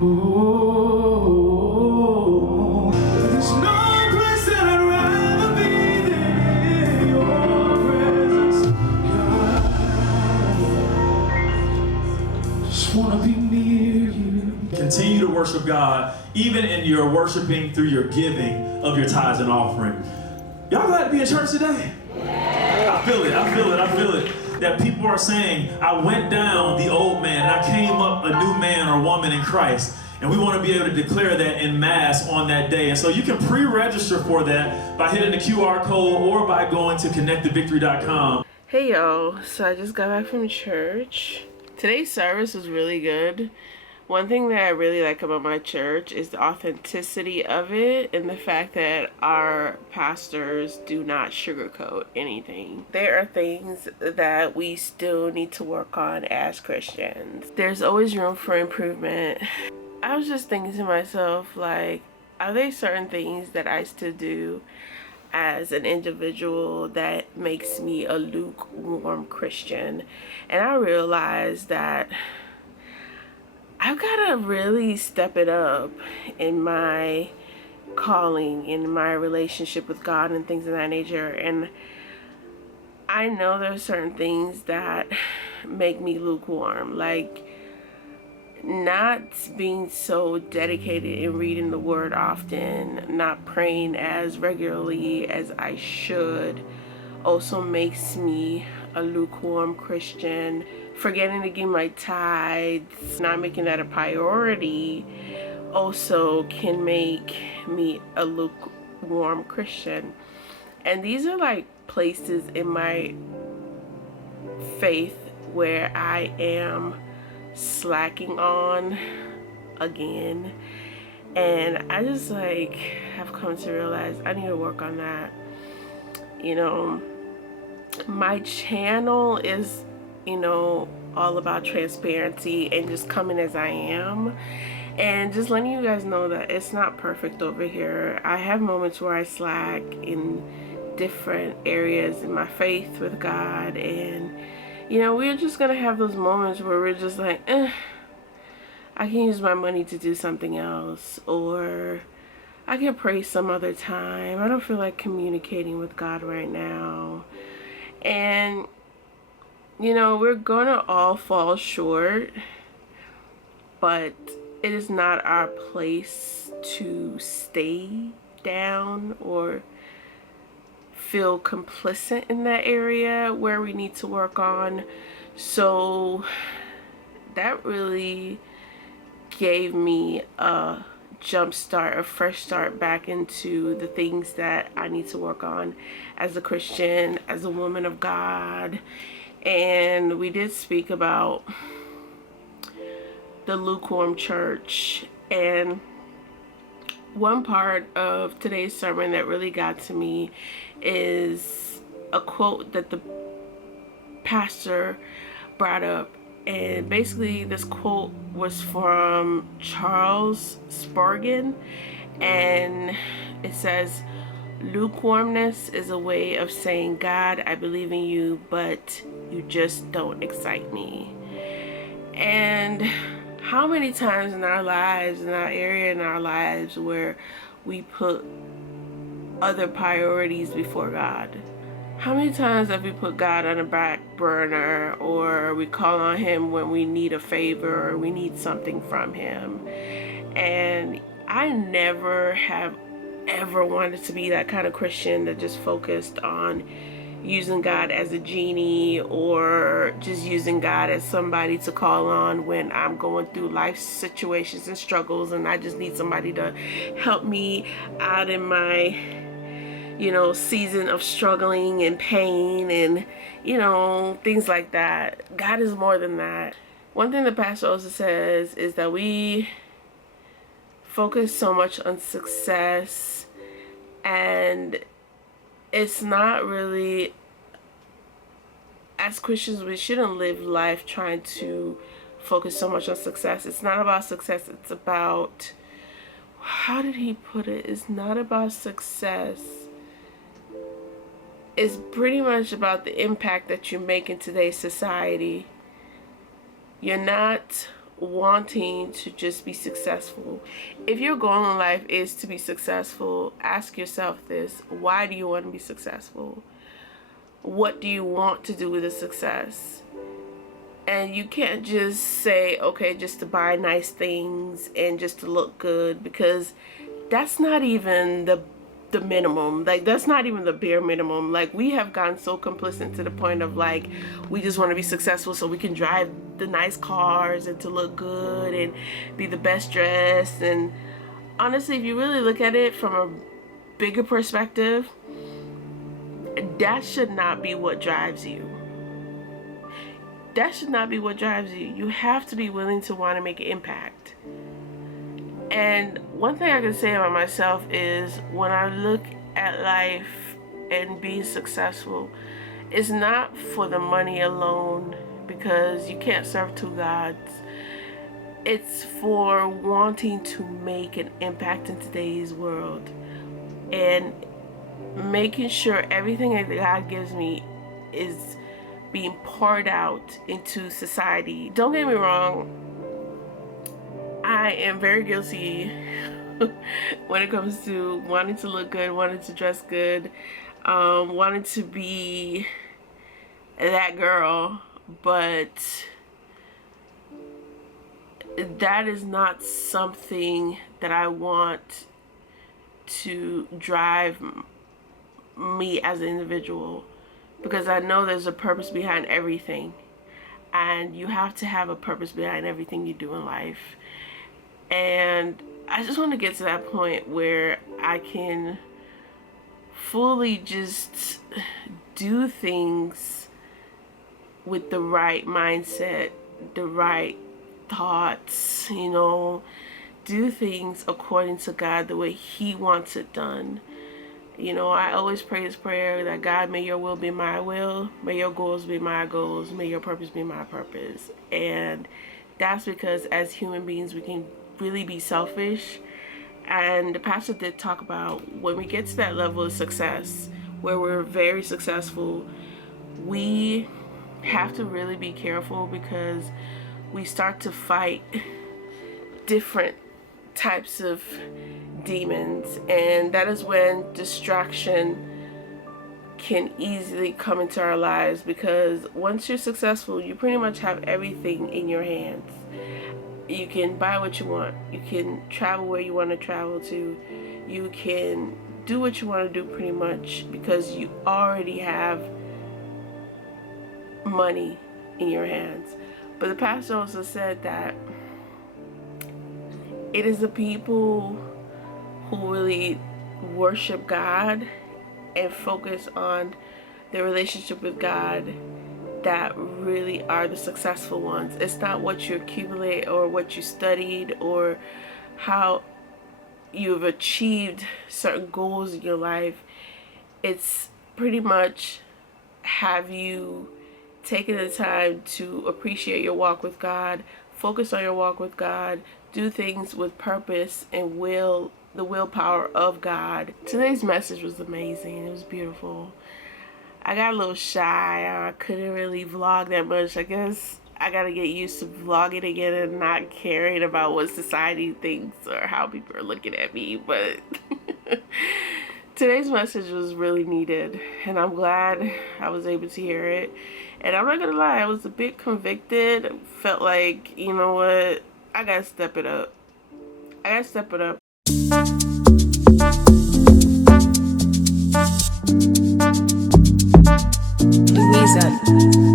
Oh, there's no place that I'd rather be than your presence, God. Just wanna be near you. Continue to worship God, even in your worshiping through your giving of your tithes and offering. Y'all glad to be in church today? I feel it, I feel it, I feel it. That people are saying, I went down the old man and I came up a new man or woman in Christ. And we want to be able to declare that in mass on that day. And so you can pre-register for that by hitting the QR code or by going to connectthevictory.com. Hey y'all, so I just got back from church. Today's service was really good. One thing that I really like about my church is the authenticity of it and the fact that our pastors do not sugarcoat anything. There are things that we still need to work on as Christians. There's always room for improvement. I was just thinking to myself, like, are there certain things that I still do as an individual that makes me a lukewarm Christian? And I realized that I've got to really step it up in my calling, in my relationship with God and things of that nature. And I know there are certain things that make me lukewarm, like not being so dedicated in reading the word often, not praying as regularly as I should, also makes me a lukewarm Christian. Forgetting to give my tithes, not making that a priority, also can make me a lukewarm Christian. And these are like places in my faith where I am slacking on again. And I just like have come to realize I need to work on that. You know, my channel is, you know, all about transparency and just coming as I am and just letting you guys know that it's not perfect over here. I have moments where I slack in different areas in my faith with God, and you know, we're just gonna have those moments where we're just like, I can use my money to do something else, or I can pray some other time. I don't feel like communicating with God right now. And you know, we're gonna all fall short, but it is not our place to stay down or feel complicit in that area where we need to work on. So that really gave me a jump start, a fresh start back into the things that I need to work on as a Christian, as a woman of God. And we did speak about the lukewarm church, and one part of today's sermon that really got to me is a quote that the pastor brought up. And basically this quote was from Charles Spurgeon, and it says, "Lukewarmness is a way of saying, God, I believe in you, but you just don't excite me." And how many times in our lives, in our area in our lives where we put other priorities before God? How many times have we put God on a back burner, or we call on him when we need a favor or we need something from him? And I never have ever wanted to be that kind of Christian that just focused on using God as a genie, or just using God as somebody to call on when I'm going through life situations and struggles and I just need somebody to help me out in my, you know, season of struggling and pain and, you know, things like that. God is more than that. One thing the pastor also says is that we focus so much on success, and it's not really, as Christians, we shouldn't live life trying to focus so much on success. It's not about success. It's about, how did he put it? It's not about success. It's pretty much about the impact that you make in today's society. You're not wanting to just be successful. If your goal in life is to be successful, ask yourself this: why do you want to be successful? What do you want to do with the success? And you can't just say, okay, just to buy nice things and just to look good, because that's not even the minimum. Like, that's not even the bare minimum. Like, we have gotten so complicit to the point of, like, we just want to be successful so we can drive the nice cars and to look good and be the best dressed. And honestly, if you really look at it from a bigger perspective, that should not be what drives you. That should not be what drives you. You have to be willing to want to make an impact. And one thing I can say about myself is, when I look at life and being successful, it's not for the money alone, because you can't serve two gods. It's for wanting to make an impact in today's world and making sure everything that God gives me is being poured out into society. Don't get me wrong, I am very guilty when it comes to wanting to look good, wanting to dress good, wanting to be that girl, but that is not something that I want to drive me as an individual, because I know there's a purpose behind everything, and you have to have a purpose behind everything you do in life. And I just want to get to that point where I can fully just do things with the right mindset, the right thoughts, do things according to God, the way He wants it done. I always pray this prayer that, God, may your will be my will, may your goals be my goals, may your purpose be my purpose. And that's because as human beings, we can really be selfish. And the pastor did talk about, when we get to that level of success, where we're very successful, we have to really be careful, because we start to fight different types of demons, and that is when distraction can easily come into our lives, because once you're successful, you pretty much have everything in your hands. You can buy what you want, you can travel where you want to travel to, you can do what you want to do pretty much, because you already have money in your hands. But the pastor also said that it is the people who really worship God and focus on their relationship with God that really are the successful ones. It's not what you accumulate or what you studied or how you've achieved certain goals in your life. It's pretty much, have you taken the time to appreciate your walk with God, focus on your walk with God, do things with purpose and the willpower of God. Today's message was amazing. It was beautiful. I got a little shy. I couldn't really vlog that much. I guess I gotta get used to vlogging again and not caring about what society thinks or how people are looking at me. But today's message was really needed, and I'm glad I was able to hear it. And I'm not gonna lie, I was a bit convicted. Felt like, you know what, I gotta step it up. Louisa.